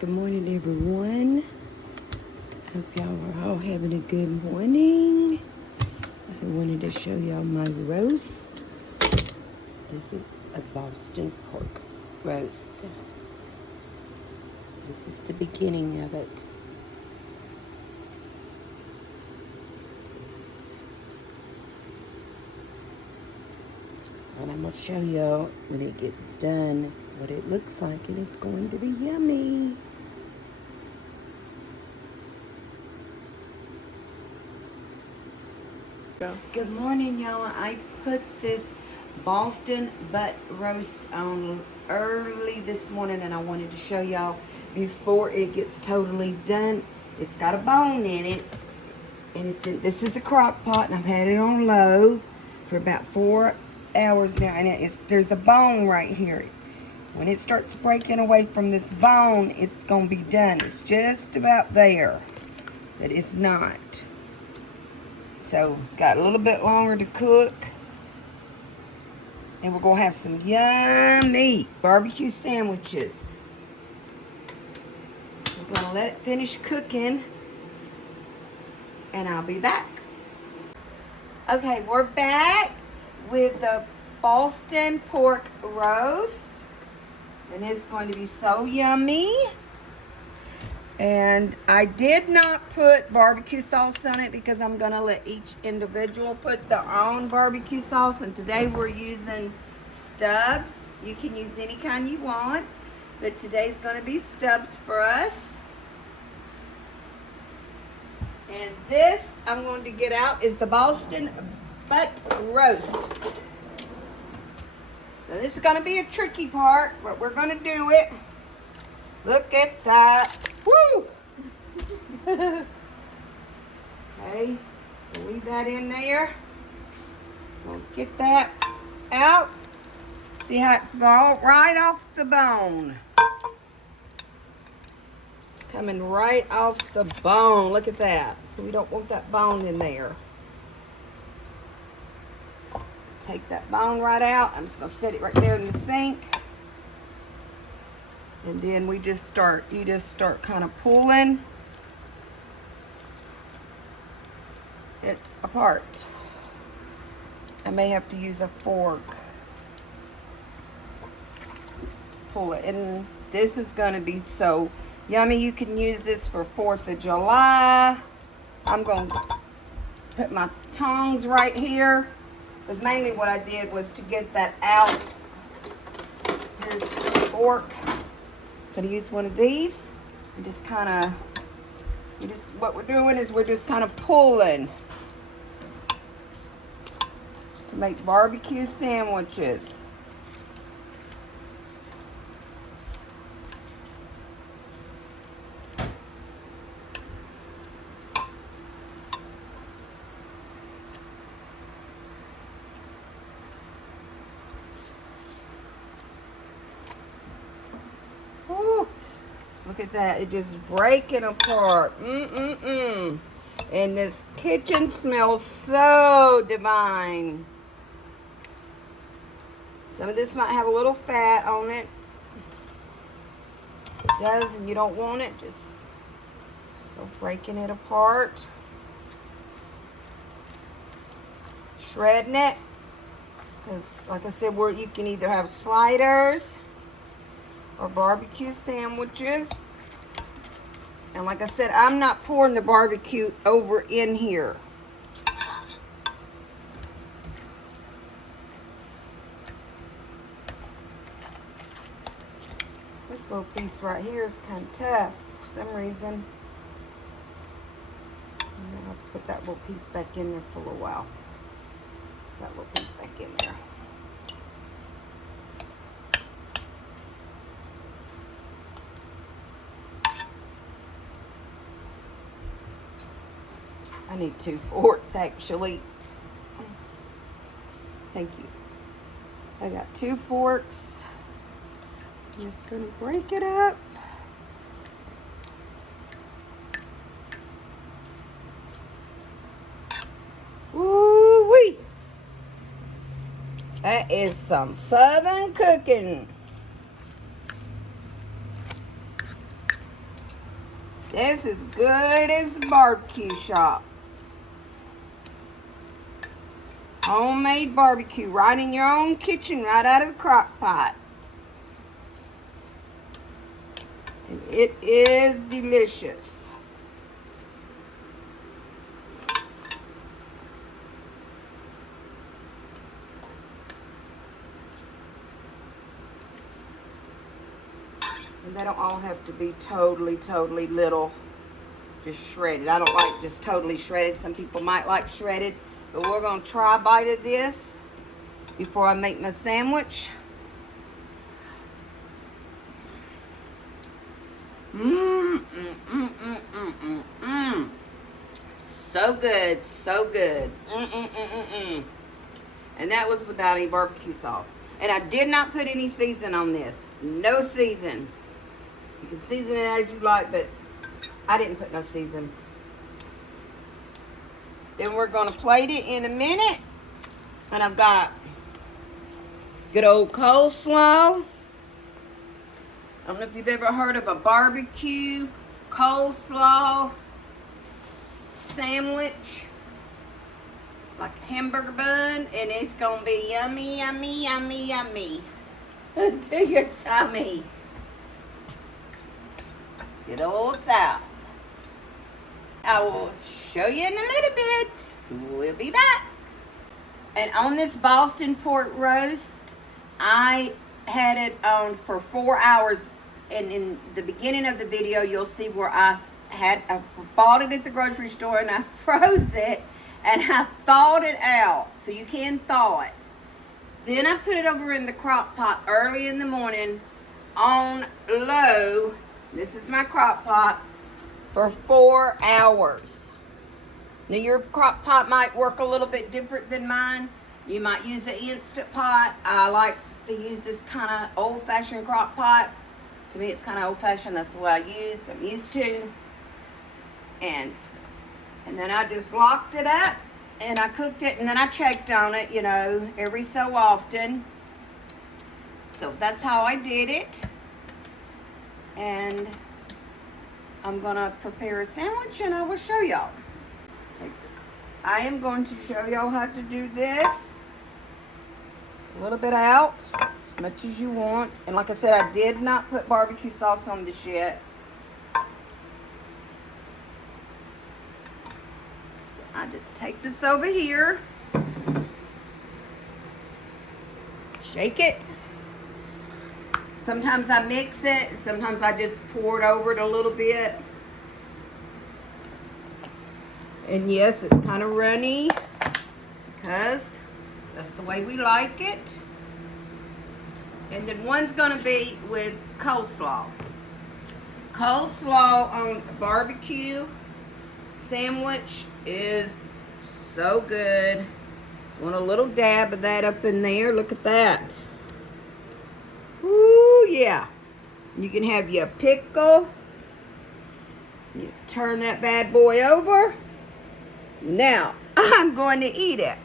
Good morning, everyone. Hope y'all are all having a good morning. I wanted to show y'all my roast. This is a Boston pork roast. This is the beginning of it. And I'm going to show y'all when it gets done what it looks like, and it's going to be yummy. Good morning, y'all. I put this Boston butt roast on early this morning, and I wanted to show y'all before it gets totally done. It's got a bone in it, and this is a crock pot, and I've had it on low for about 4 hours now, and there's a bone right here. When it starts breaking away from this bone, it's going to be done. It's just about there, but it's not. So, got a little bit longer to cook. And we're going to have some yummy barbecue sandwiches. We're going to let it finish cooking. And I'll be back. Okay, we're back with the Boston pork roast. And it's going to be so yummy. And I did not put barbecue sauce on it because I'm going to let each individual put their own barbecue sauce. And today we're using Stubbs. You can use any kind you want, but today's going to be Stubbs for us. And this I'm going to get out is the Boston butt roast. Now this is going to be a tricky part, but we're going to do it. Look at that. Woo! Okay, we'll leave that in there. We'll get that out. See how it's right off the bone. It's coming right off the bone. Look at that. So we don't want that bone in there. Take that bone right out. I'm just going to set it right there in the sink. And then you just start kind of pulling it apart. I may have to use a fork to pull it. And this is going to be so yummy. You can use this for 4th of July. I'm going to put my tongs right here. Because mainly what I did was to get that out. Here's the fork. Gonna use one of these and just kind of, what we're doing is we're just kind of pulling to make barbecue sandwiches. Look at that. It's just breaking apart. And this kitchen smells so divine. Some of this might have a little fat on it. If it does and you don't want it, just so breaking it apart. Shredding it. Because like I said, you can either have sliders or barbecue sandwiches. And like I said, I'm not pouring the barbecue over in here. This little piece right here is kind of tough for some reason. I'm gonna have to put that little piece back in there for a little while. That little piece back in there. I need 2 forks actually. Thank you. I got 2 forks. I'm just going to break it up. Woo-wee! That is some Southern cooking. This is good as the barbecue shop. Homemade barbecue right in your own kitchen, right out of the crock pot. And it is delicious. And they don't all have to be totally little, just shredded. I don't like just totally shredded. Some people might like shredded, but we're gonna try a bite of this before I make my sandwich. So good, so good. And that was without any barbecue sauce. And I did not put any season on this. No season. You can season it as you like, but I didn't put no season. Then we're gonna plate it in a minute. And I've got good old coleslaw. I don't know if you've ever heard of a barbecue coleslaw sandwich, like a hamburger bun, and it's gonna be yummy, yummy, yummy, yummy to your tummy. Good old South. I will show you in a little bit. We'll be back. And on this Boston pork roast, I had it on for 4 hours. And in the beginning of the video, you'll see where I bought it at the grocery store and I froze it and I thawed it out. So you can thaw it. Then I put it over in the crock pot early in the morning on low. This is my crock pot for 4 hours. Now your crock pot might work a little bit different than mine. You might use an Instant Pot. I like to use this kind of old-fashioned crock pot. To me, it's kind of old-fashioned. That's the way I'm used to. And then I just locked it up and I cooked it, and then I checked on it, you know, every so often. So that's how I did it. And I'm gonna prepare a sandwich and I will show y'all. Okay, so I am going to show y'all how to do this. A little bit out, as much as you want. And like I said, I did not put barbecue sauce on this yet. I just take this over here, shake it. Sometimes I mix it, and sometimes I just pour it over it a little bit. And yes, it's kind of runny because that's the way we like it. And then one's going to be with coleslaw. Coleslaw on a barbecue sandwich is so good. Just want a little dab of that up in there. Look at that. Ooh, yeah. You can have your pickle. You turn that bad boy over. Now, I'm going to eat it.